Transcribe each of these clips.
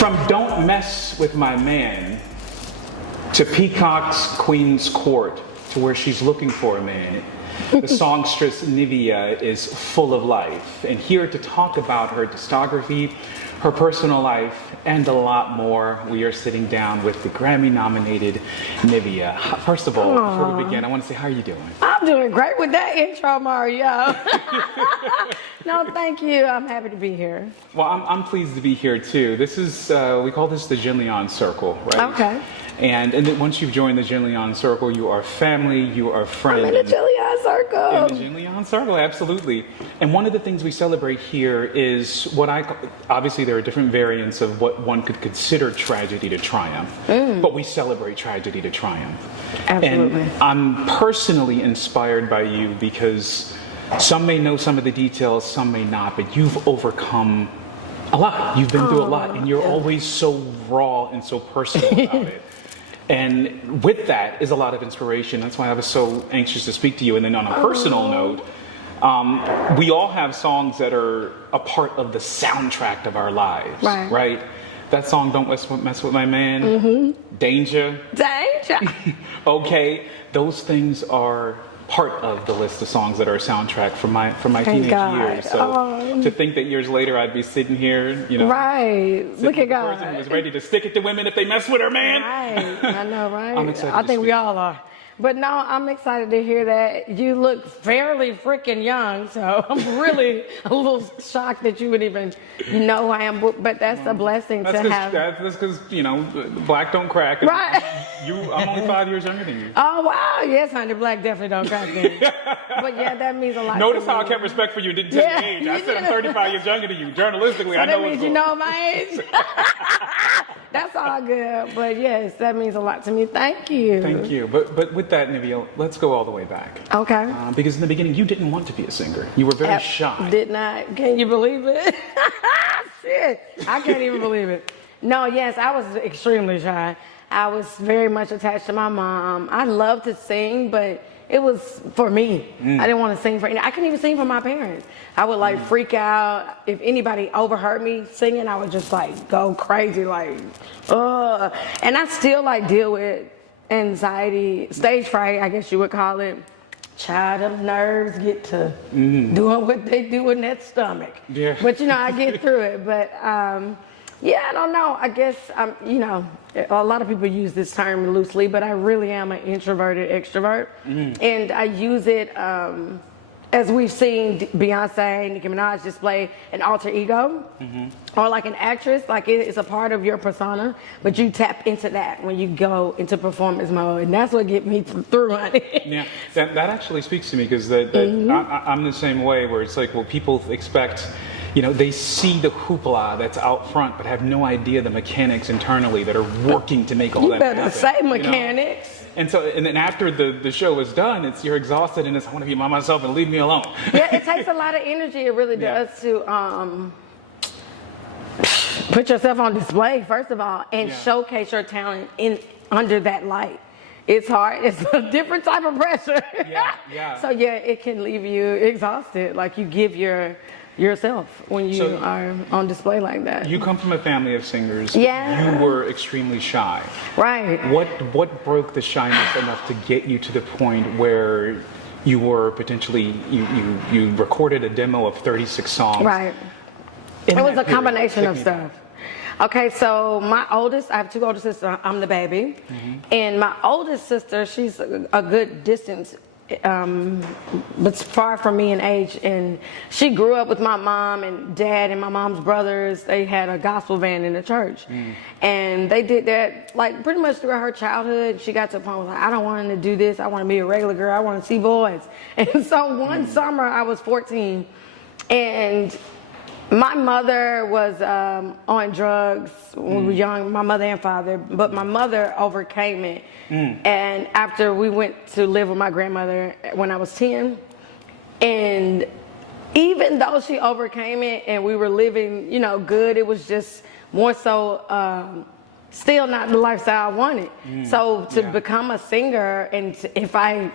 From Don't Mess With My Man to Peacock's Queen's Court to where she's looking for a man, the songstress Nivea is full of life. And here to talk about her discography, her personal life, and a lot more, we are sitting down with the Grammy-nominated Nivea. First of all, before we begin, I want to say, how are you doing? I'm doing great with that intro, Mario. No, thank you. I'm happy to be here. Well, I'm pleased to be here, too. This is, we call this the Jenleeion Circle, right? Okay. And then once you've joined the Jenleeion Circle, you are family, you are friends. I'm in the Jenleeion Circle. In the Jenleeion Circle, absolutely. And one of the things we celebrate here is what obviously there are different variants of what one could consider tragedy to triumph, but we celebrate tragedy to triumph. Absolutely. And I'm personally inspired by you because some may know some of the details, some may not, but you've overcome a lot. You've been through a lot, and you're always so raw and so personal about it. And with that is a lot of inspiration. That's why I was so anxious to speak to you. And then on a personal note, we all have songs that are a part of the soundtrack of our lives, right? That song, Don't Mess With My Man, Danger. Okay, those things are part of the list of songs that are a soundtrack from my teenage years. So to think that years later I'd be sitting here, you know, look at God, person who was ready to stick it to women if they mess with her man. I know, right? I'm excited. I think we all are. But no, I'm excited to hear that. You look fairly freaking young, so I'm really a little shocked that you would even know who I am. But that's a blessing to have. That's because, you know, black don't crack. Right. I'm only 5 years younger than you. Oh, wow. Yes, honey, black definitely don't crack then. But yeah, that means a lot. Notice how I kept respect for you and didn't tell your age. I said I'm 35 years younger than you. Journalistically, so I know that means you know my age. That's all good. But yes, that means a lot to me. Thank you. Thank you. But with that, Nivea, let's go all the way back. Okay. Because in the beginning, you didn't want to be a singer. You were very shy. Did not. Can you believe it? Shit. I can't even believe it. No, yes, I was extremely shy. I was very much attached to my mom. I loved to sing, but it was for me. I didn't want to sing for any. I couldn't even sing for my parents. I would like freak out. If anybody overheard me singing, I would just like go crazy, like, ugh. And I still like deal with anxiety, stage fright, I guess you would call it. Child, them nerves get to doing what they do in that stomach. Yeah. But you know, I get through it. But yeah, I don't know. I guess you know, a lot of people use this term loosely, but I really am an introverted extrovert, and I use it as we've seen Beyonce, Nicki Minaj display an alter ego, or like an actress, like it is a part of your persona, but you tap into that when you go into performance mode, and that's what gets me through, honey. Yeah, that actually speaks to me because I'm the same way, where it's like, well, people expect, you know, they see the hoopla that's out front, but have no idea the mechanics internally that are working to make all that happen. You better say mechanics. You know? And then after the show is done, you're exhausted and it's, I want to be by myself and leave me alone. Yeah, it takes a lot of energy. It really does to put yourself on display, first of all, and showcase your talent under that light. It's hard. It's a different type of pressure. So yeah, it can leave you exhausted. Like you give yourself when you are on display like that. You come from a family of singers. Yeah. You were extremely shy. Right. What broke the shyness enough to get you to the point where you were potentially, you recorded a demo of 36 songs? Right. It was a combination of stuff. Okay, so I have two older sisters. I'm the baby. And my oldest sister, she's a good distance, but far from me in age. And she grew up with my mom and dad and my mom's brothers. They had a gospel band in the church. And they did that like pretty much throughout her childhood. She got to a point where like, I don't want to do this. I want to be a regular girl. I want to see boys. And so one summer I was 14 and my mother was on drugs when we were young, my mother and father, but my mother overcame it. And after we went to live with my grandmother when I was 10, and even though she overcame it and we were living, you know, good, it was just more so still not the lifestyle I wanted. So to become a singer, and if I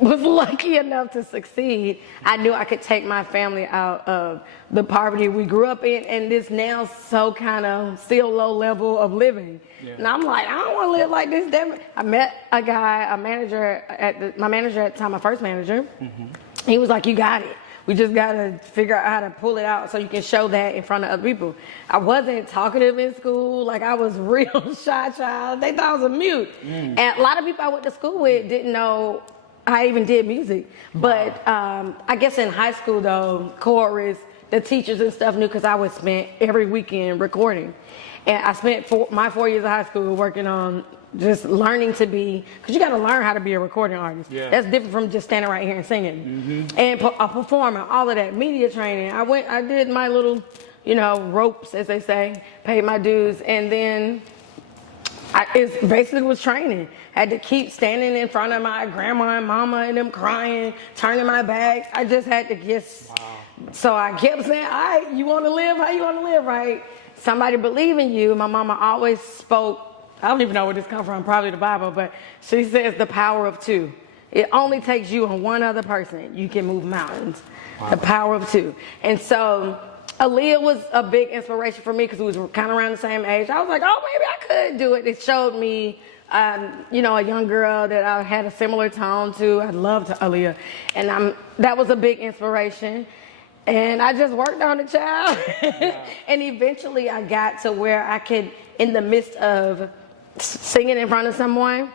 was lucky enough to succeed, I knew I could take my family out of the poverty we grew up in and this now so kind of still low level of living. Yeah. And I'm like, I don't want to live like this. I met a guy, my manager at the time, my first manager. Mm-hmm. He was like, you got it. We just got to figure out how to pull it out so you can show that in front of other people. I wasn't talkative in school. Like, I was real shy child. They thought I was a mute. And a lot of people I went to school with didn't know I even did music. But I guess in high school, though, chorus, the teachers and stuff knew because I would spend every weekend recording. And I spent my 4 years of high school working on just learning to be, because you got to learn how to be a recording artist. Yeah. That's different from just standing right here and singing. Mm-hmm. And a performer, all of that, media training. I did my little, ropes, as they say, paid my dues. And then it basically was training. I had to keep standing in front of my grandma and mama and them crying, turning my back. I just had to So I kept saying, all right, you want to live how you want to live, right? Somebody believe in you. My mama always spoke, I don't even know where this comes from, probably the Bible, but she says the power of two. It only takes you and one other person. You can move mountains. Wow. The power of two. And so Aaliyah was a big inspiration for me because we was kind of around the same age. I was like, oh, maybe I could do it. It showed me, a young girl that I had a similar tone to. I loved Aaliyah. And that was a big inspiration. And I just worked on the child. Yeah. And eventually I got to where I could, in the midst of singing in front of someone,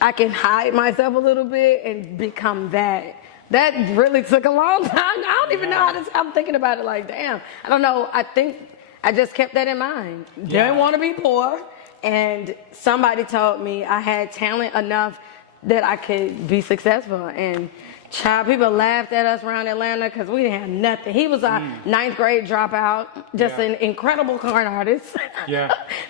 I can hide myself a little bit and become that. That really took a long time. I don't even know how to, I'm thinking about it like, damn. I don't know. I think I just kept that in mind. Yeah. Didn't want to be poor. And somebody told me I had talent enough that I could be successful. And people laughed at us around Atlanta because we didn't have nothing. He was a ninth grade dropout, just an incredible corn artist,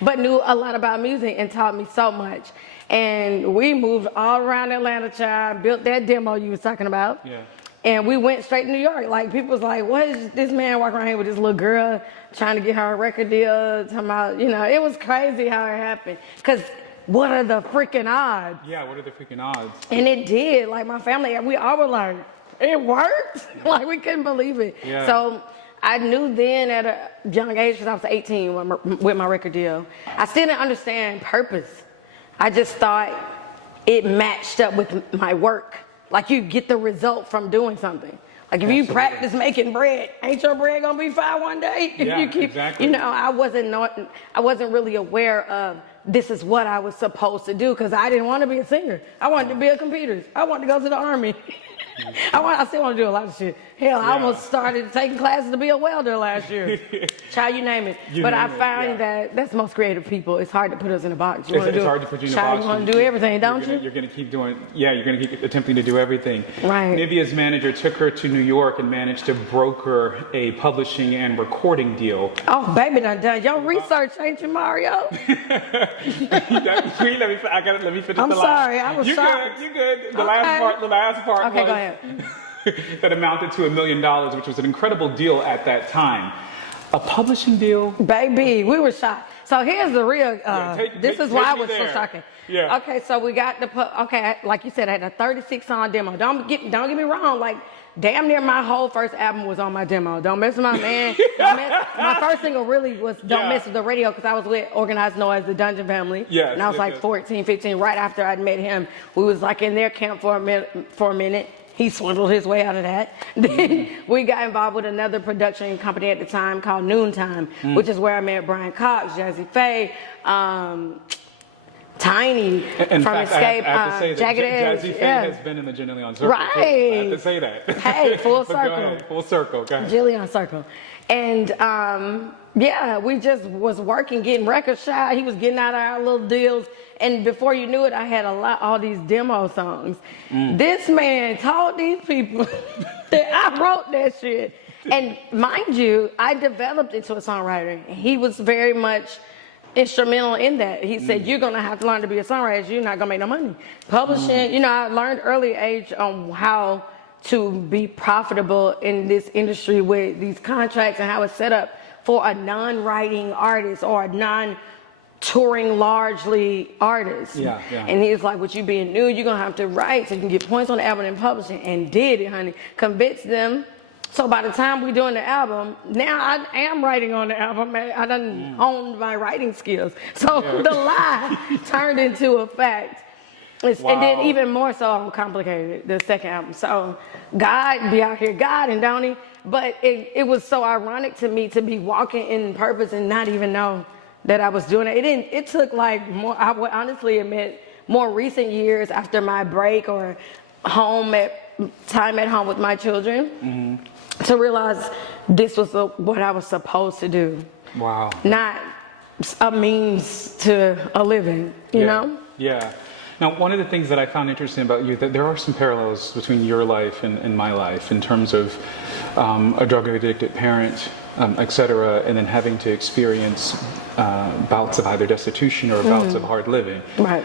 but knew a lot about music and taught me so much. And we moved all around Atlanta, child, built that demo you was talking about. Yeah. And we went straight to New York. Like, people was like, what is this man walking around here with this little girl trying to get her a record deal? Talking about, it was crazy how it happened. Because what are the freaking odds? Yeah, what are the freaking odds? And it did. Like, my family, we all were like, it worked? Yeah. Like, we couldn't believe it. Yeah. So I knew then at a young age, because I was 18 with my record deal, I still didn't understand purpose. I just thought it matched up with my work. Like, you get the result from doing something. Like, if you practice making bread, ain't your bread gonna be fine one day? If you keep, exactly. I wasn't really aware of this is what I was supposed to do because I didn't want to be a singer. I wanted to build computers. I wanted to go to the Army. I still want to do a lot of shit. Hell, I almost started taking classes to be a welder last year. Child, you name it. But I find that that's most creative people. It's hard to put us in a box. It's hard to put you in a box. You want to do everything, don't you? You're going to keep doing, you're going to keep attempting to do everything. Right. Nivea's manager took her to New York and managed to broker a publishing and recording deal. Oh, baby, done your research, ain't you, Mario? Let me finish the line. I'm sorry, I was shocked. You good. The last part okay, go ahead. That amounted to $1 million, which was an incredible deal at that time. A publishing deal? Baby, we were shocked. So here's the real, this is why I was so shocking. Yeah. Okay, so we got like you said, I had a 36-song demo. Don't get me wrong, like, damn near my whole first album was on my demo. Don't mess with my man. My first single really was Don't Mess With the Radio because I was with Organized Noise, the Dungeon Family. Yeah. And I was like 14, 15, right after I'd met him. We was like in their camp for a minute. He swindled his way out of that. Then we got involved with another production company at the time called Noontime, which is where I met Brian Cox, Jazzy Faye, Tiny from Escape, I have to say Jagged Edge. Jazzy Faye has been in the Jenleeion circle. Right. Too. I have to say that. Hey, full circle. Go ahead. Full circle. Go ahead. Jenleeion circle. And we just was working, getting record shot. He was getting out of our little deals. And before you knew it, I had all these demo songs. This man taught these people that I wrote that shit. And mind you, I developed into a songwriter. He was very much instrumental in that. He said, you're going to have to learn to be a songwriter. You're not going to make no money. Publishing, I learned early age on how to be profitable in this industry with these contracts and how it's set up for a non-writing artist or a touring largely artists. Yeah. And he was like, with you being new, you're going to have to write so you can get points on the album and publishing. And did it, honey. Convinced them. So by the time we're doing the album, now I am writing on the album. I done honed my writing skills. So the lie turned into a fact. And then even more so complicated, the second album. So God be out here, God and don't he? But it was so ironic to me to be walking in purpose and not even know that I was doing it. It took like more, I would honestly admit, more recent years after my break or time at home with my children to realize this was what I was supposed to do. Wow. Not a means to a living, you know? Yeah. Now, one of the things that I found interesting about you, that there are some parallels between your life and my life in terms of a drug-addicted parent, et cetera, and then having to experience bouts of either destitution or bouts of hard living. Right.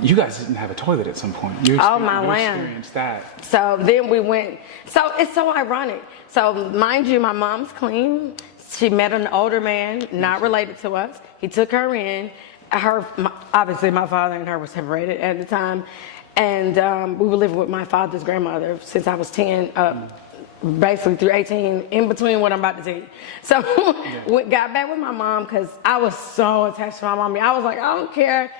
You guys didn't have a toilet at some point. You experienced that. So then we went. So it's so ironic. So mind you, my mom's clean. She met an older man, not related to us. He took her in. Obviously, my father and her were separated at the time, and we were living with my father's grandmother since I was 10, basically through 18, in between what I'm about to tell you. So we got back with my mom because I was so attached to my mom. I was like, I don't care.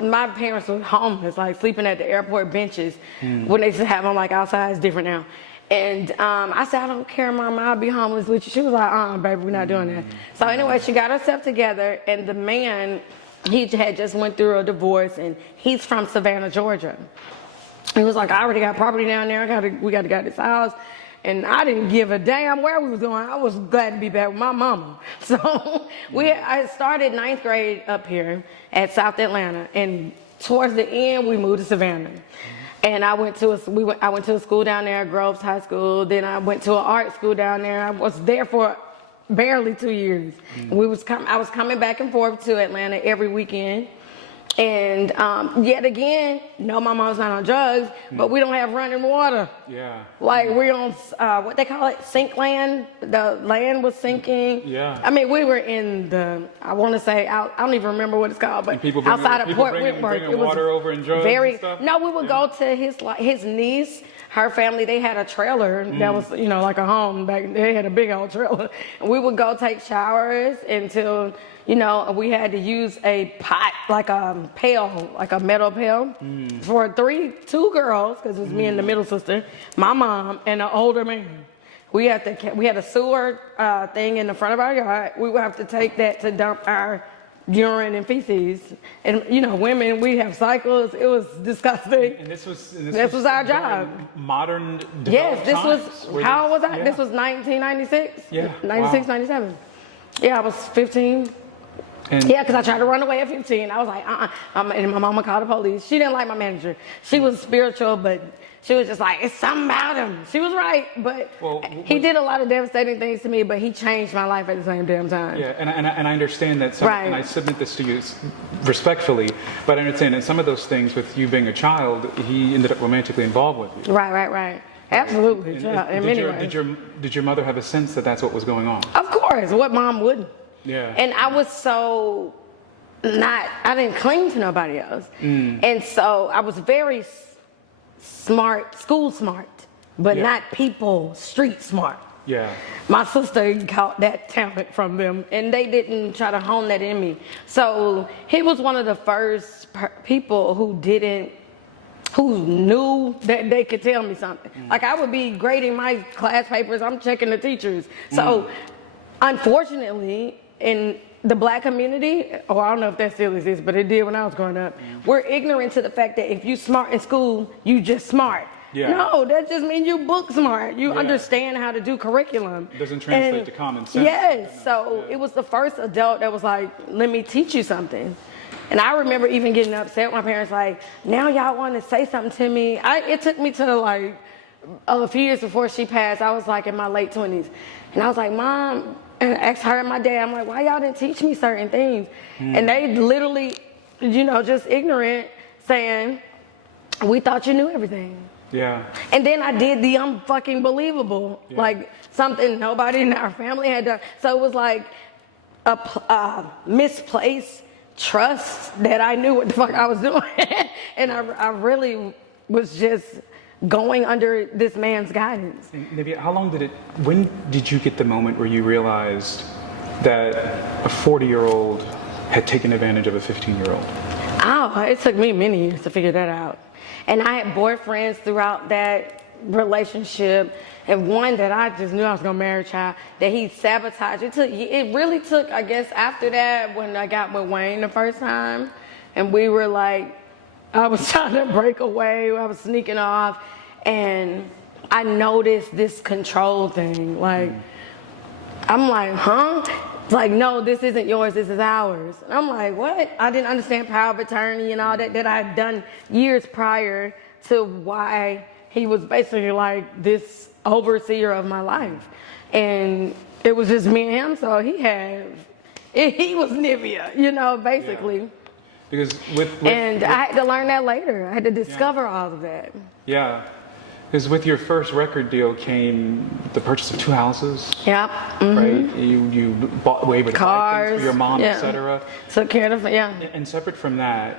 My parents were homeless, like sleeping at the airport benches when they used to have them like outside. It's different now. And I said, I don't care, Mom, I'll be homeless with you. She was like, baby, we're not doing that. So anyway, she got herself together, and the man, he had just went through a divorce, and he's from Savannah, Georgia. He was like, I already got property down there. We got to get this house. And I didn't give a damn where we was going. I was glad to be back with my mama. So I started 9th grade up here at South Atlanta, and towards the end, we moved to Savannah. And I went to a school down there, Groves High School. Then I went to an art school down there. I was there for barely 2 years. I was coming back and forth to Atlanta every weekend. And yet again, no, my mom's not on drugs, but we don't have running water. Yeah. Like we're on what they call it, sink land. The land was sinking. Yeah. I mean, we were in I want to say, I don't even remember what it's called, but outside of Port Whitworth, it was water over and drugs and stuff? No, we would go to his niece. Her family, they had a trailer that was, like a home back. They had a big old trailer. And we would go take showers until, we had to use a pot, like a pail, like a metal pail, for two girls, because it was me and the middle sister, my mom, and an older man. We had a sewer thing in the front of our yard. We would have to take that to dump our urine and feces, and women, we have cycles. It was disgusting. And this was our job. Modern. Yes, this was. How old was I? Yeah. This was 1996. Yeah, 96, 97. Yeah, I was 15. Yeah, because I tried to run away at 15. I was like, and my mama called the police. She didn't like my manager. She was spiritual, but she was just like, it's something about him. She was right, but he did a lot of devastating things to me, but he changed my life at the same damn time. Yeah, and I understand that, and I submit this to you respectfully, but I understand that some of those things, with you being a child, he ended up romantically involved with you. Right. Absolutely. In many ways. Did your mother have a sense that that's what was going on? Of course. What mom wouldn't? Yeah. And I was so I didn't cling to nobody else. And so I was very smart, school smart, but not people street smart. Yeah. My sister caught that talent from them, and they didn't try to hone that in me. So he was one of the first people who knew that they could tell me something. Like I would be grading my class papers, I'm checking the teachers. So unfortunately, in the black community, I don't know if that still exists, but it did when I was growing up, we're ignorant to the fact that if you smart in school, you just smart. Yeah. No, that just means you book smart. You understand how to do curriculum. It doesn't translate to common sense. Yes, so it was the first adult that was like, let me teach you something. And I remember even getting upset with my parents, like, now y'all want to say something to me. It took me to like a few years before she passed. I was like in my late 20s. And I was like, Mom, and I asked her and my dad, I'm like, why y'all didn't teach me certain things? And they literally, just ignorant, saying, we thought you knew everything. Yeah. And then I did the unfucking believable, like something nobody in our family had done. So it was like a misplaced trust that I knew what the fuck I was doing. And I really was just going under this man's guidance. Nivea, when did you get the moment where you realized that a 40-year-old had taken advantage of a 15-year-old? Oh, it took me many years to figure that out. And I had boyfriends throughout that relationship, and one that I just knew I was gonna marry, child, that he sabotaged. It really took, I guess, after that, when I got with Wayne the first time, and we were like, I was trying to break away, I was sneaking off, and I noticed this control thing. Like, I'm like, huh? It's like, no, this isn't yours, this is ours. And I'm like, what? I didn't understand power of attorney and all that I had done years prior to why he was basically like this overseer of my life. And it was just me and him, so he was Nivea, you know, basically. Yeah. Because I had to learn that later. I had to discover all of that. Yeah. Because with your first record deal came the purchase of 2 houses. Yep. Mm-hmm. Right? You bought away with cars for your mom, yeah. etc. Took care of it, yeah. And separate from that,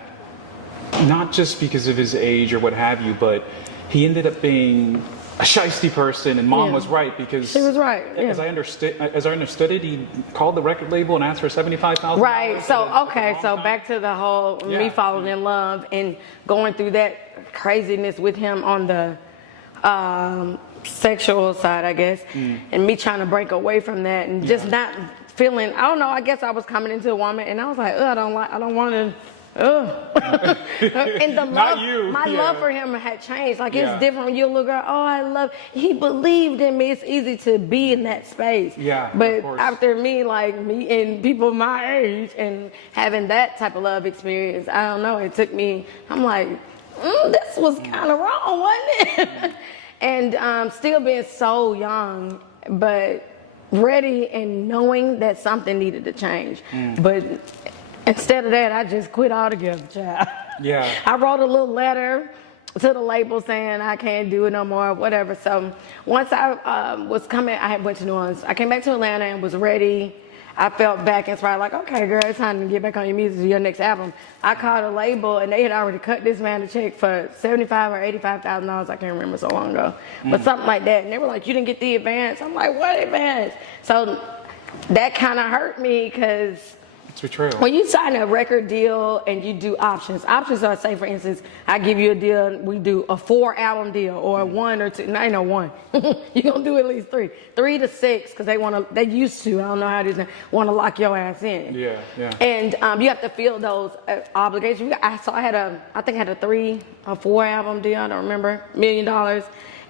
not just because of his age or what have you, but he ended up being a shiesty person, and mom was right, because she was right. Yeah. As I understood it, he called the record label and asked for $75,000. Right. So back to the whole me falling in love and going through that craziness with him on the sexual side, I guess, and me trying to break away from that and just not feeling. I don't know. I guess I was coming into a woman, and I was like, I don't want to. And the love, my love for him had changed. Like, it's different when you're a little girl. He believed in me. It's easy to be in that space. Yeah. But after me and people my age and having that type of love experience, I don't know. It took me. I'm like, this was kind of wrong, wasn't it? And still being so young, but ready and knowing that something needed to change. But instead of that, I just quit altogether, child. Yeah. I wrote a little letter to the label saying I can't do it no more, whatever. So once I went to New Orleans. I came back to Atlanta and was ready. I felt back inspired, like, okay, girl, it's time to get back on your music, your next album. I called a label, and they had already cut this man a check for $75,000 or $85,000. I can't remember, so long ago, but something like that. And they were like, you didn't get the advance. I'm like, what advance? So that kind of hurt me, because it's betrayal. When you sign a record deal and you do options are, say, for instance, I give you a deal, we do a 4-album deal or a 1 or 2. No, ain't no 1. You're going to do at least 3. 3 to 6, because they used to, I don't know how it is now, want to lock your ass in. Yeah. And you have to feel those obligations. I had a 3 or 4 album deal, I don't remember, $1 million.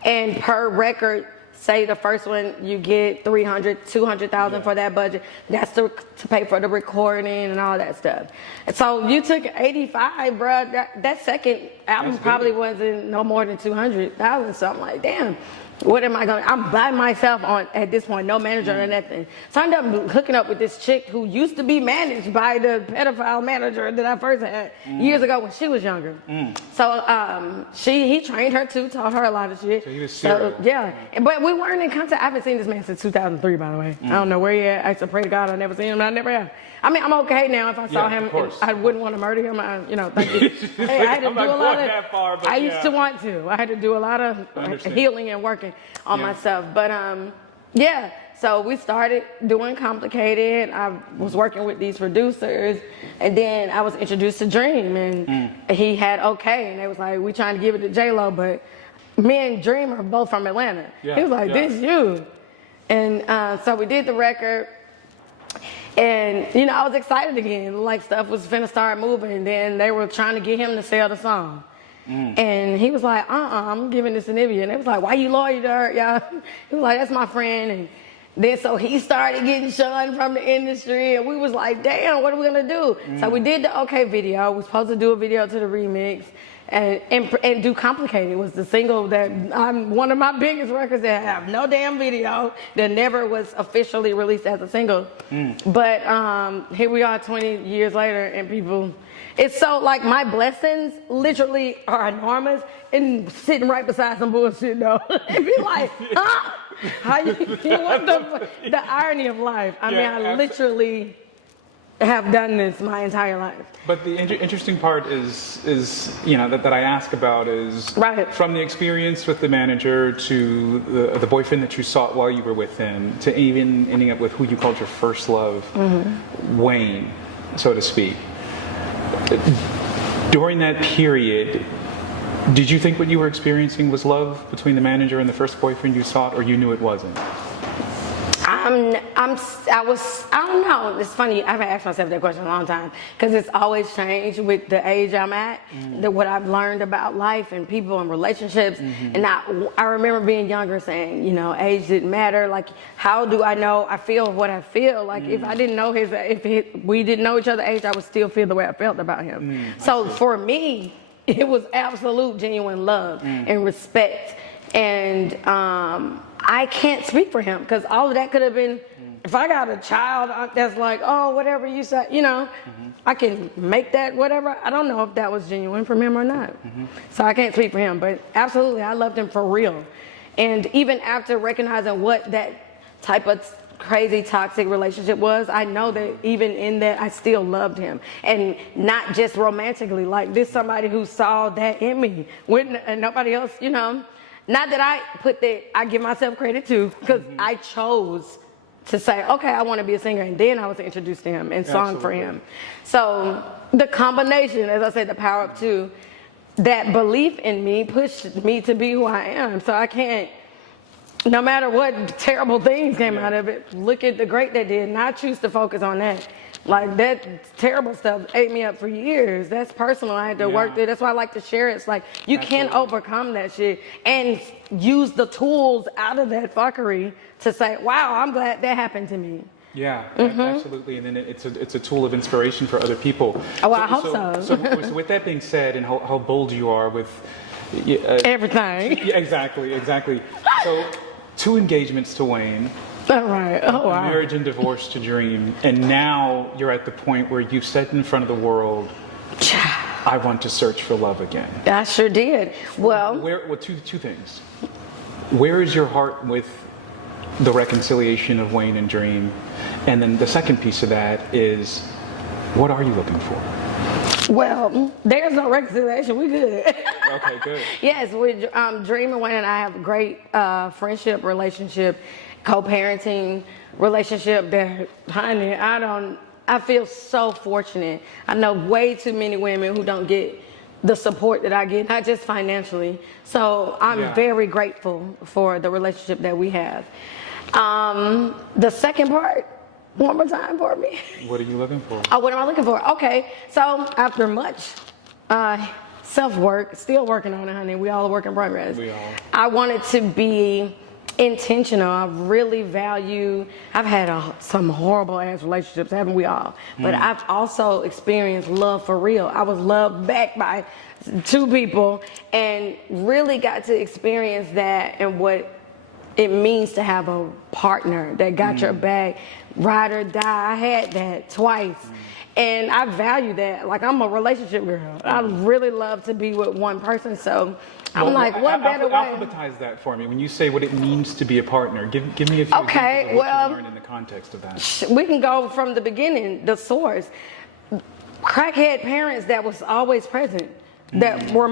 And per record, say the first one you get $200,000 for that budget. That's to pay for the recording and all that stuff. And so you took 85, bro. That second album probably wasn't no more than 200,000. So I'm like, damn. What am I going to... I'm by myself at this point, no manager or nothing. So I ended up hooking up with this chick who used to be managed by the pedophile manager that I first had years ago when she was younger. So he trained her too, taught her a lot of shit. So he was serious. But we weren't in contact. I haven't seen this man since 2003, by the way. I don't know where he at. I used to pray to God I never seen him, and I never have. I mean, I'm okay now. If I saw him, I wouldn't want to murder him. Thank you. Hey, I had to do a lot of... I used to want to. I had to do a lot of healing and working on myself. But so we started doing Complicated. I was working with these producers, and then I was introduced to Dream, and he had Okay, and they was like, we trying to give it to J-Lo, but me and Dream are both from Atlanta. He was like, this you. And so we did the record. And, I was excited again. Like, stuff was finna start moving. And then they were trying to get him to sell the song. And he was like, I'm giving this to Nivea. And they was like, why you loyal to her? Yeah. He was like, that's my friend. And then so he started getting shunned from the industry. And we was like, damn, what are we going to do? So we did the Okay video. We were supposed to do a video to the remix. And do Complicated was the single that one of my biggest records that have no damn video, that never was officially released as a single. But here we are 20 years later, and people, it's so like my blessings literally are enormous, and sitting right beside some bullshit though, and be like, huh? How you what the irony of life? I mean, I literally have done this my entire life. But the interesting part is that I ask about is Right. from the experience with the manager to the boyfriend that you sought while you were with him to even ending up with who you called your first love, Wayne, so to speak. During that period, did you think what you were experiencing was love between the manager and the first boyfriend you sought, or you knew it wasn't? I don't know. It's funny. I haven't asked myself that question in a long time because it's always changed with the age I'm at, what I've learned about life and people and relationships. And I remember being younger saying, age didn't matter. Like, how do I know? I feel what I feel. Like, if I didn't know we didn't know each other's age, I would still feel the way I felt about him. So for me, it was absolute genuine love and respect. And I can't speak for him because all of that could have been, if I got a child that's like, oh, whatever you say, I can make that whatever. I don't know if that was genuine from him or not. So I can't speak for him, but absolutely, I loved him for real. And even after recognizing what that type of crazy toxic relationship was, I know that even in that, I still loved him. And not just romantically, like this somebody who saw that in me, and nobody else, Not that I give myself credit too, because I chose to say, okay, I want to be a singer, and then I was introduced to him and sung for him. So the combination, as I said, the power of two, that belief in me pushed me to be who I am. So I can't, no matter what terrible things came out of it, look at the great that did, and I choose to focus on that. Like, that terrible stuff ate me up for years. That's personal. I had to work through. That's why I like to share it. It's like, you can't overcome that shit and use the tools out of that fuckery to say, wow, I'm glad that happened to me. Yeah, absolutely. And then it's a tool of inspiration for other people. Oh, well, I hope so. So with that being said, and how bold you are with... everything. Yeah, exactly. So 2 engagements to Wayne. All right. Oh, wow. Marriage and divorce to Dream, and now you're at the point where you've said in front of the world, I want to search for love again. I sure did. Well, two things. Where is your heart with the reconciliation of Wayne and Dream? And then the second piece of that is, what are you looking for? Well, there's no reconciliation. We good. Okay, good. Yes, with Dream and Wayne and I have a great friendship, relationship, co-parenting relationship that, honey, I feel so fortunate. I know way too many women who don't get the support that I get, not just financially. So I'm very grateful for the relationship that we have. The second part, one more time for me. What are you looking for? Oh, what am I looking for? Okay, so after much self-work, still working on it, honey. We all are work in progress. We all. I wanted to be intentional. I really value, I've had some horrible ass relationships, haven't we all? But I've also experienced love for real. I was loved back by 2 people and really got to experience that and what it means to have a partner that got your back, ride or die. I had that twice. And I value that. Like, I'm a relationship girl. I really love to be with one person. So I'm what better way? Alphabetize that for me. When you say what it means to be a partner, give me a few examples of what you learned in the context of that. We can go from the beginning, the source. Crackhead parents that was always present, that were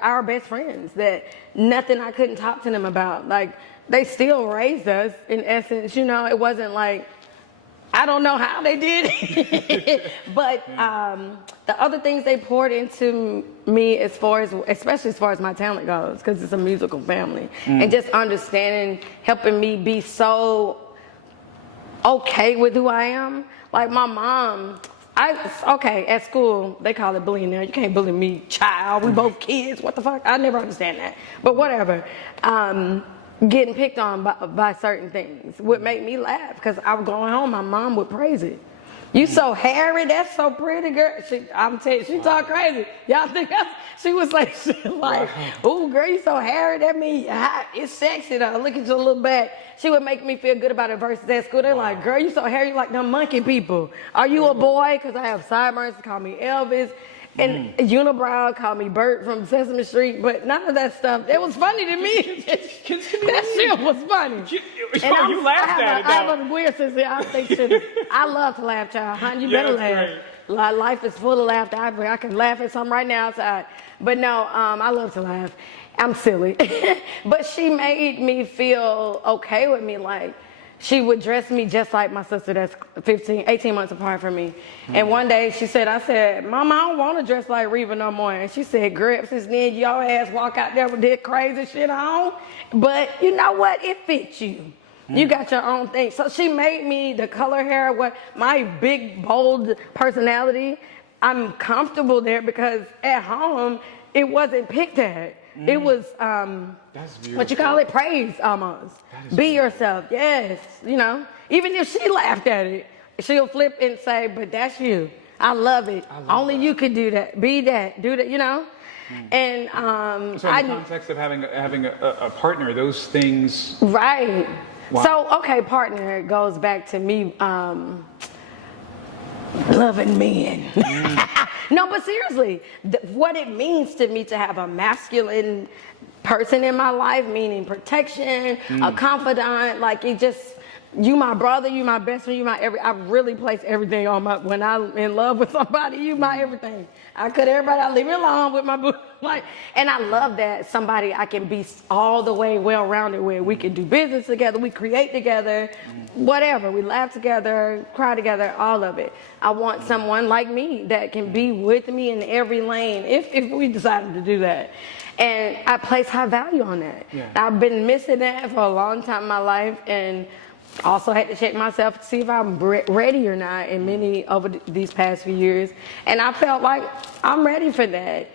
our best friends, that nothing I couldn't talk to them about. Like, they still raised us, in essence. It wasn't like, I don't know how they did it, but the other things they poured into me, especially as far as my talent goes, because it's a musical family, and just understanding, helping me be so okay with who I am. Like my mom, at school they call it bullying now. You can't bully me, child. We both kids. What the fuck? I never understand that, but whatever. Getting picked on by certain things would make me laugh because I was going home, my mom would praise it. You so hairy, that's so pretty, girl. I'm telling you, she talk crazy. Y'all think she was like, ooh, girl, you so hairy, that means it's sexy though. Look at your little back. She would make me feel good about it versus at school. They're like, girl, you so hairy, you like them monkey people. Are you a boy? Because I have sideburns, they call me Elvis. And Unibrow called me Bert from Sesame Street, but none of that stuff, it was funny to me. That shit was funny. And you laughed at it, though. I have a weird sense of, I think shit. I love to laugh, child. Honey, you better laugh. Right. Life is full of laughter. I can laugh at something right now outside. But no, I love to laugh. I'm silly. But she made me feel okay with me. Like, she would dress me just like my sister that's 18 months apart from me. And one day I said, Mama, I don't want to dress like Reva no more. And she said, Grip, since then your ass walk out there with that crazy shit on. But you know what? It fits you. You got your own thing. So she made me the color hair, my big, bold personality. I'm comfortable there because at home, it wasn't picked at. It was, what you call it, praise almost. Be yourself, yes, you know. Even if she laughed at it, she'll flip and say, but that's you. I love it. Only you could do that. Be that, do that, you know. And so in the context of having a partner, those things. Right. Wow. So, okay, partner goes back to me loving men. No, but seriously, what it means to me to have a masculine person in my life, meaning protection, a confidant, like it just, you my brother, you my best friend, I really place everything on when I'm in love with somebody, you my everything. I leave me alone with my boo. Like, and I love that somebody I can be all the way well-rounded with. We can do business together, we create together, whatever. We laugh together, cry together, all of it. I want someone like me that can be with me in every lane if we decided to do that. And I place high value on that. Yeah. I've been missing that for a long time in my life, and also had to check myself to see if I'm ready or not over these past few years. And I felt like I'm ready for that.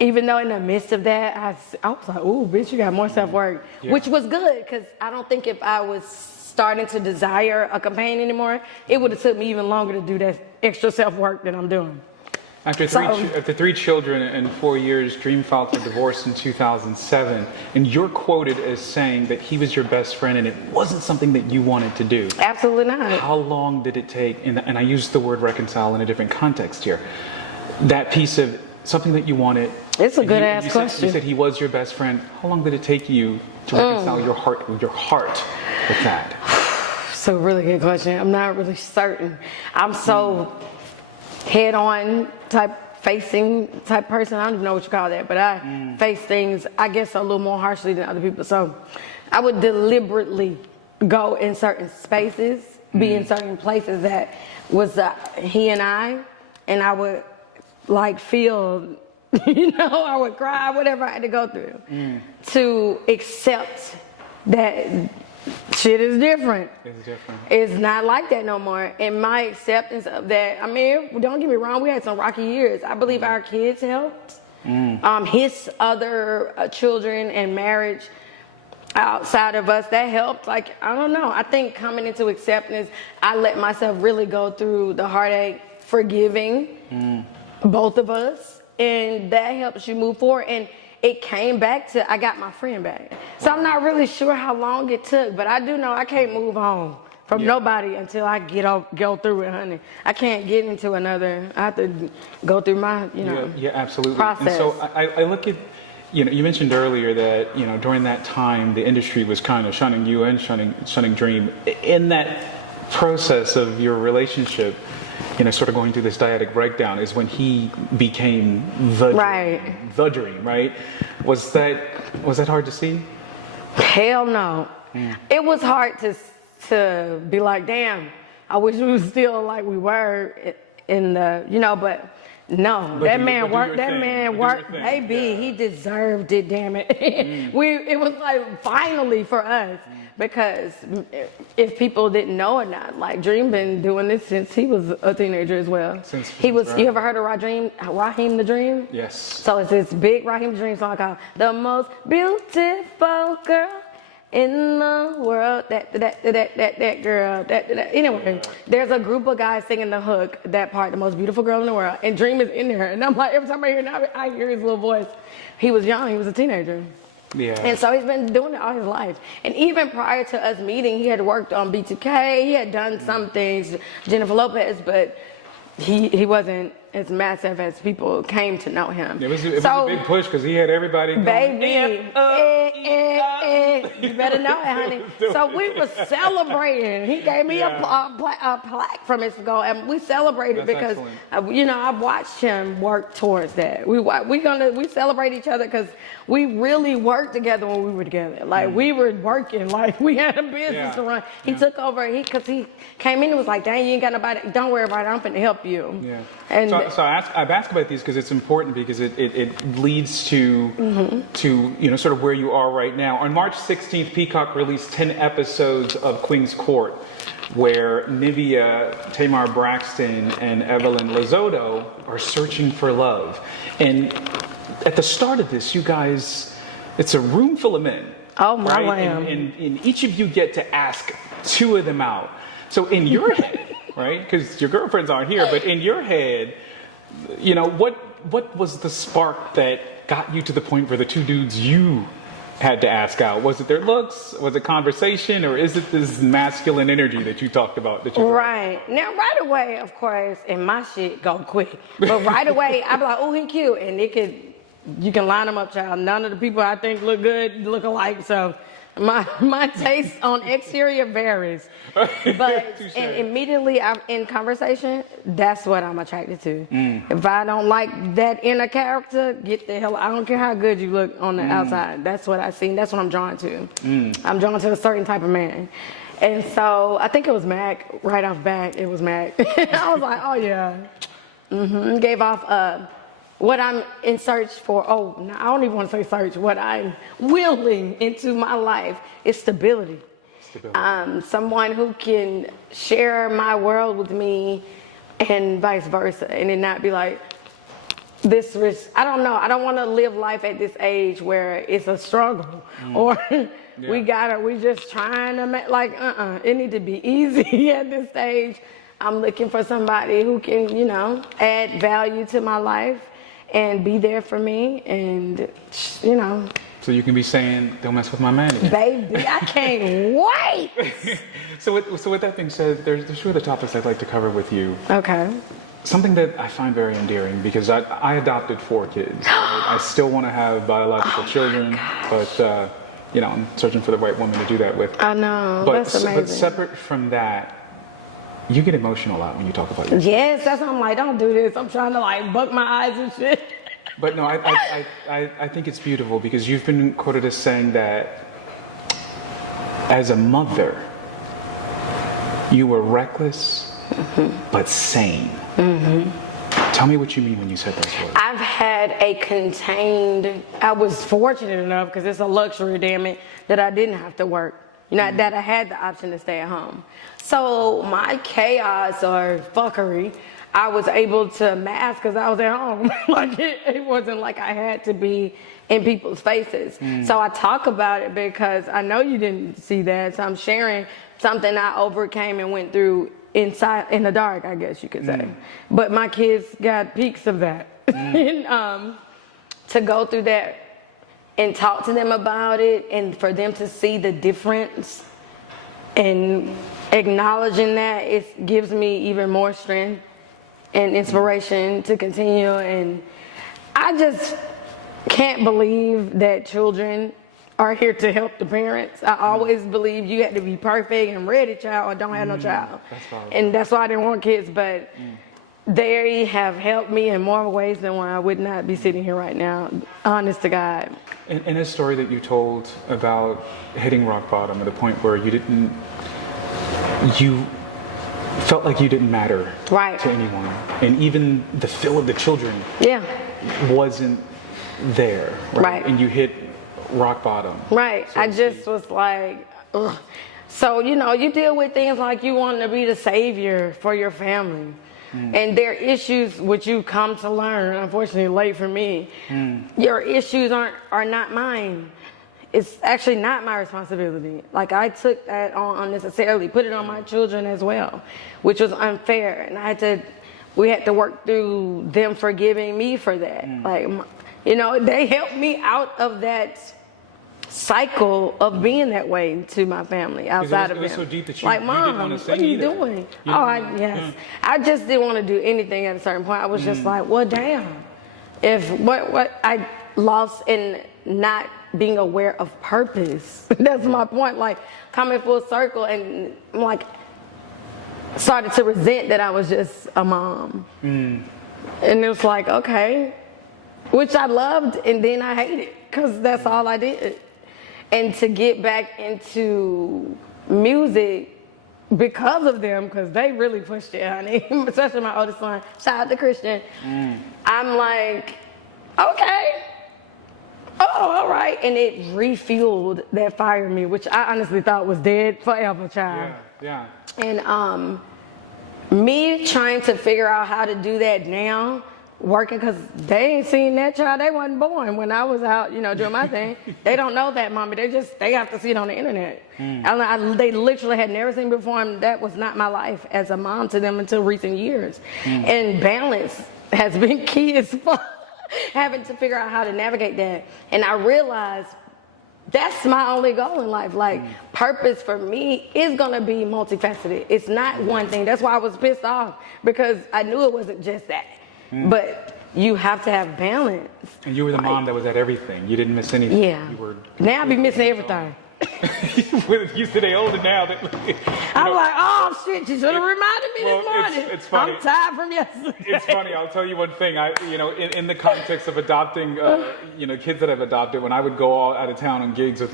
Even though in the midst of that, I was like, ooh, bitch, you got more self-work. Yeah. Which was good, because I don't think if I was starting to desire a companion anymore, it would have took me even longer to do that extra self-work that I'm doing. After three children and 4 years, Dream filed for divorce in 2007, and you're quoted as saying that he was your best friend and it wasn't something that you wanted to do. Absolutely not. How long did it take, and I use the word reconcile in a different context here, that piece of something that you wanted. It's a good ass question. You said he was your best friend. How long did it take you to reconcile your heart with that? It's a really good question. I'm not really certain. I'm so head-on facing type person. I don't even know what you call that, but I face things, I guess, a little more harshly than other people. So I would deliberately go in certain spaces, be in certain places that was he and I would like feel, I would cry, whatever I had to go through to accept that shit is different. It's different. It's not like that no more. And my acceptance of that, I mean, don't get me wrong, we had some rocky years. I believe our kids helped. His other children and marriage outside of us, that helped. Like, I don't know. I think coming into acceptance, I let myself really go through the heartache, forgiving both of us. And that helps you move forward. And it came back to, I got my friend back. So I'm not really sure how long it took, but I do know I can't move on from nobody until I go through it, honey. I can't get into another, I have to go through my, Yeah, absolutely. process. And so I look at, you mentioned earlier that, during that time, the industry was kind of shunning you and shunning Dream. In that process of your relationship, sort of going through this dyadic breakdown is when he became the Dream, right? Was that hard to see? Hell no. It was hard to be like, damn, I wish we was still like we were in the, but no, that man worked. Baby, he deserved it, damn it. It was like finally for us. Because if people didn't know or not, like Dream been doing this since he was a teenager as well. You ever heard of Raheem the Dream? Yes. So it's this big Raheem the Dream song called "The Most Beautiful Girl in the World." That girl. Anyway, there's a group of guys singing the hook, that part, "The Most Beautiful Girl in the World," and Dream is in there. And I'm like, every time I hear it, I hear his little voice. He was young. He was a teenager. Yeah. And so he's been doing it all his life. And even prior to us meeting, he had worked on B2K. He had done some things, Jennifer Lopez, but he wasn't as massive as people came to know him. It was a big push because he had everybody going, baby, you better know it, honey. So we were celebrating. He gave me a plaque from his goal, and we celebrated because I watched him work towards that. We celebrate each other because we really worked together when we were together. Like we were working, like we had a business to run. He took over. Because he came in and was like, "Dang, you ain't got nobody. Don't worry about it. I'm finna help you." Yeah. And so I've asked about these because it's important because it leads to sort of where you are right now. On March 16th, Peacock released 10 episodes of Queen's Court, where Nivea, Tamar Braxton, and Evelyn Lozado are searching for love. And at the start of this, you guys, it's a room full of men. Oh my lamb! And each of you get to ask 2 of them out. So in your head, right? Because your girlfriends aren't here, but in your head, what was the spark that got you to the point where the 2 dudes you had to ask out? Was it their looks? Was it conversation? Or is it this masculine energy that you talked about? Right. Now, right away, of course, and my shit go quick. But right away, I'd be like, oh, he cute. And you can line them up, child. None of the people I think look good look alike. So my taste on exterior varies. But immediately in conversation, that's what I'm attracted to. If I don't like that inner character, get the hell. I don't care how good you look on the outside. That's what I see. That's what I'm drawn to. I'm drawn to a certain type of man. And so I think it was Mac right off bat. It was Mac. I was like, oh yeah. Gave off what I'm in search for. Oh, no, I don't even want to say search. What I'm willing into my life is stability. Someone who can share my world with me and vice versa. And it not be like this risk. I don't know. I don't want to live life at this age where it's a struggle or we just trying to make it need to be easy at this stage. I'm looking for somebody who can, add value to my life and be there for me and, So you can be saying, don't mess with my man again. Baby, I can't wait. So with that being said, there's 2 other topics I'd like to cover with you. Okay. Something that I find very endearing because I adopted 4 kids. I still want to have biological children, but, I'm searching for the right woman to do that with. I know, that's amazing. But separate from that, you get emotional a lot when you talk about it. Yes, that's why I'm like, don't do this. I'm trying to buck my eyes and shit. But no, I think it's beautiful because you've been quoted as saying that as a mother, you were reckless, but sane. Tell me what you mean when you said those words. I've had I was fortunate enough, because it's a luxury, damn it, that I didn't have to work. That I had the option to stay at home. So my chaos or fuckery, I was able to mask because I was at home. It wasn't like I had to be in people's faces. So I talk about it because I know you didn't see that. So I'm sharing something I overcame and went through inside in the dark, I guess you could say. But my kids got peaks of that. And to go through that and talk to them about it and for them to see the difference and acknowledging that, it gives me even more strength and inspiration to continue. And I just can't believe that children are here to help the parents. I always believe you had to be perfect and ready, child, or don't have no child. And that's why I didn't want kids, but they have helped me in more ways than one. I would not be sitting here right now, honest to God. In a story that you told about hitting rock bottom at the point where you felt like you didn't matter to anyone, and even the fill of the children wasn't there, right? And you hit rock bottom. Right. I just was like, ugh. So, you deal with things like you want to be the savior for your family. And their issues, which you come to learn, unfortunately late for me, your issues are not mine. It's actually not my responsibility. I took that on unnecessarily, put it on my children as well, which was unfair. And we had to work through them forgiving me for that. They helped me out of that cycle of being that way to my family outside of them. It was so deep that like, you Mom, didn't want to what sing are you either. doing? I just didn't want to do anything at a certain point. I was just like, well, damn. If what I lost in not being aware of purpose. That's my point. Like, coming full circle, and like started to resent that I was just a mom. And it was like, okay, which I loved, and then I hated because that's all I did. And to get back into music because of them, because they really pushed it, honey, especially my oldest son, shout out to Christian. I'm like, okay, oh, all right. And it refueled that fire in me, which I honestly thought was dead forever, child. Yeah. And me trying to figure out how to do that now, working, because they ain't seen that child. They wasn't born when I was out, doing my thing. They don't know that, mommy. They have to see it on the internet. They literally had never seen before, and that was not my life as a mom to them until recent years. And balance has been key as fuck, having to figure out how to navigate that. And I realized that's my only goal in life. Like, purpose for me is gonna be multifaceted. It's not one thing. That's why I was pissed off, because I knew it wasn't just that. But you have to have balance. And you were the mom that was at everything. You didn't miss anything. Yeah. You were. Now I be missing everything. You said they older now. I'm like, oh shit, you should have reminded me this morning. It's funny. I'm tired from yesterday. It's funny. I'll tell you one thing. In the context of adopting, kids that I've adopted, when I would go out of town on gigs with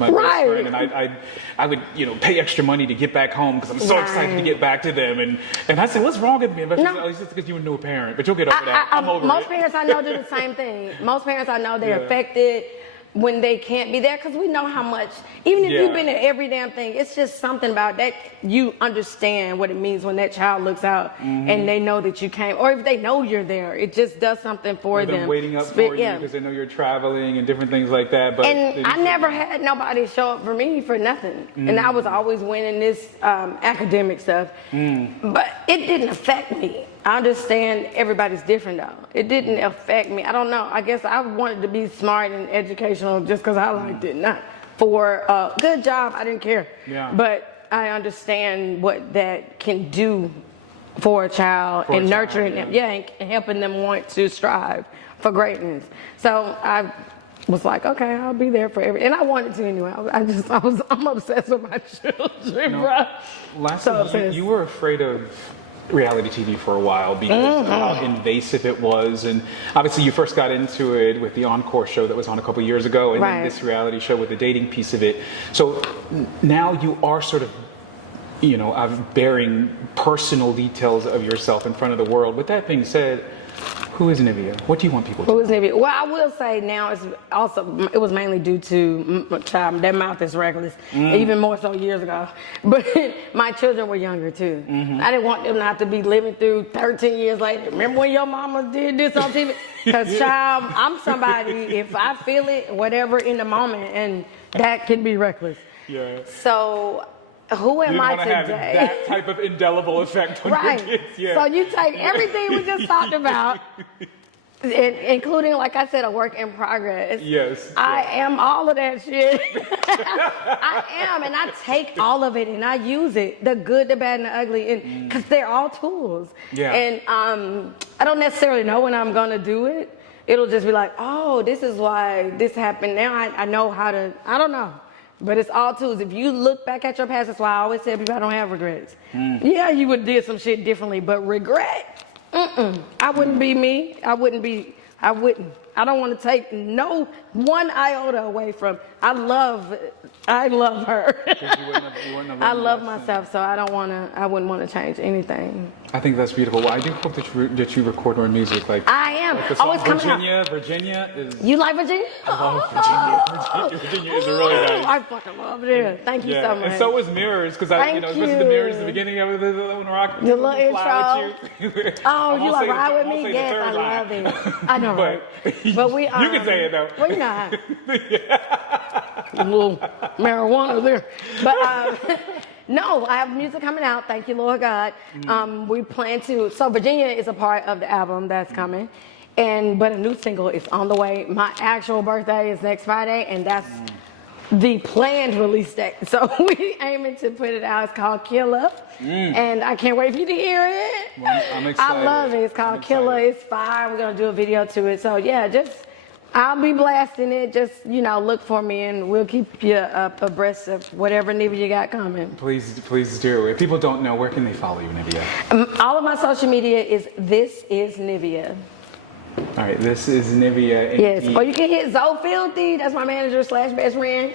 my best friend, and I would pay extra money to get back home because I'm so excited to get back to them, and I said, what's wrong with me? And it's just because you're a new parent, but you'll get over that. I'm over most it. parents I know do the same thing. Most parents I know, they're affected when they can't be there, because we know how much, even if you've been in every damn thing, it's just something about that. You understand what it means when that child looks out and they know that you came, or if they know you're there, it just does something for them. Waiting up for you because they know you're traveling and different things like that. But I never had nobody show up for me for nothing. And I was always winning this academic stuff. But it didn't affect me. I understand everybody's different though. It didn't affect me. I don't know. I guess I wanted to be smart and educational just because I liked it. Not for a good job. I didn't care. Yeah. But I understand what that can do for a child and nurturing them. Yeah, and helping them want to strive for greatness. So I was like, okay, I'll be there for and I wanted to anyway. I'm obsessed with my children, bro. Lastly, you were afraid of reality TV for a while because of how invasive it was, and obviously you first got into it with the Encore show that was on a couple years ago, and then this reality show with the dating piece of it. So now you are sort of bearing personal details of yourself in front of the world. With that being said, who is Nivea? What do you want people to know? Who is Nivea? Well, I will say now it was mainly due to my child. Their mouth is reckless, even more so years ago. But my children were younger too. I didn't want them not to be living through 13 years later. Remember when your mama did this on TV? Because child, I'm somebody, if I feel it, whatever in the moment, and that can be reckless. Yeah. So who am I today? Have that type of indelible effect on your kids. Yeah. So you take everything we just talked about, including, like I said, a work in progress. Yes. I am all of that shit. I am, and I take all of it and I use it, the good, the bad, and the ugly, and because they're all tools. Yeah. And I don't necessarily know when I'm gonna do it. It'll just be like, oh, this is why this happened. Now I know how to. I don't know. But it's all tools. If you look back at your past, that's why I always tell people I don't have regrets. Yeah, you would have did some shit differently, but regret, I wouldn't be me. I wouldn't. I don't want to take no one iota away from. I love her. I love myself, so I wouldn't want to change anything. I think that's beautiful. Well, I do hope that you record more music. Like I am. Like the song Always coming out. Virginia is. You like Virginia? I love Virginia. Virginia is really nice. I fucking love it. Thank you so much. And so was Mirrors, because especially the Mirrors at the beginning of the rock. The little intro. Oh, you like ride with me? Yes, I line. love it. I know, right? But we. You can say it though. Well, you know. A little marijuana there, but. No, I have music coming out. Thank you, Lord God. We plan to. So Virginia is a part of the album that's coming, but a new single is on the way. My actual birthday is next Friday, and that's the planned release date. So we aiming to put it out. It's called Killer. And I can't wait for you to hear it. Well, I'm excited. I love it. It's called Killer. It's fire. We're going to do a video to it. So yeah, I'll be blasting it. Just, look for me and we'll keep you up abreast of whatever Nivea you got coming. Please do. If people don't know, where can they follow you, Nivea? All of my social media is This Is Nivea. All right, this is Nivea. Yes, or you can hit Zoe Filthy. That's my manager / best friend.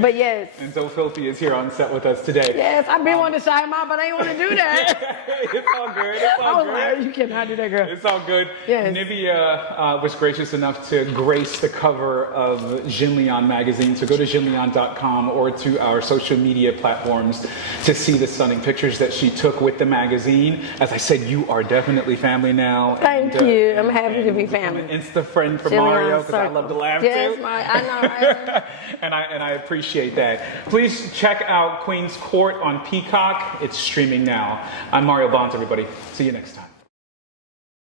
But yes. And Zoe Filthy is here on set with us today. Yes, I've been wanting to shout him out, but I ain't want to do that. It's all good. I was like, you cannot do that, girl. It's all good. Yes. Nivea was gracious enough to grace the cover of Jenleeion magazine. So go to jenleeion.com or to our social media platforms to see the stunning pictures that she took with the magazine. As I said, you are definitely family now. Thank you. I'm happy to be family. I'm an Insta friend for Jenleeion Mario because I circle. love to laugh yes, too. I know, right? and I appreciate that. Please check out Queen's Court on Peacock. It's streaming now. I'm Mario Bonds, everybody. See you next time.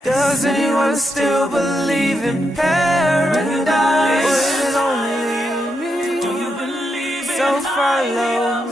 Does anyone still believe in paradise? Or is it only me? Do you believe so follow